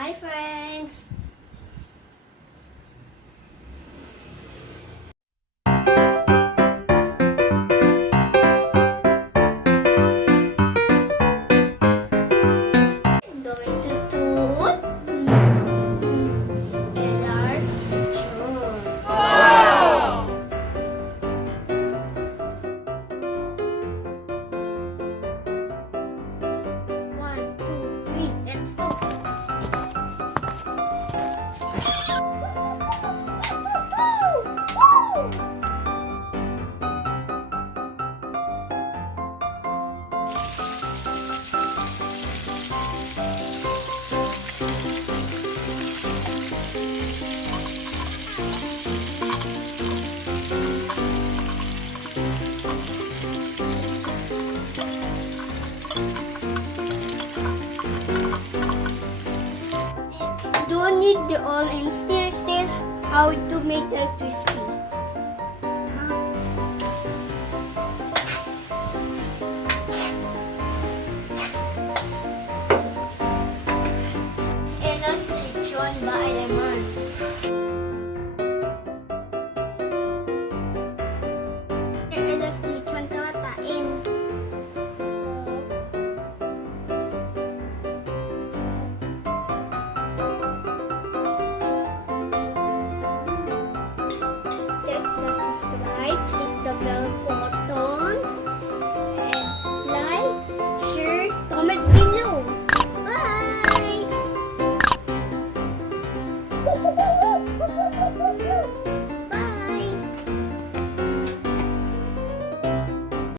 Hi friends! I'm going to put Elarz lechon. Wow! One, two, three, let's go! Don't need the oil and stir how to make it crispy.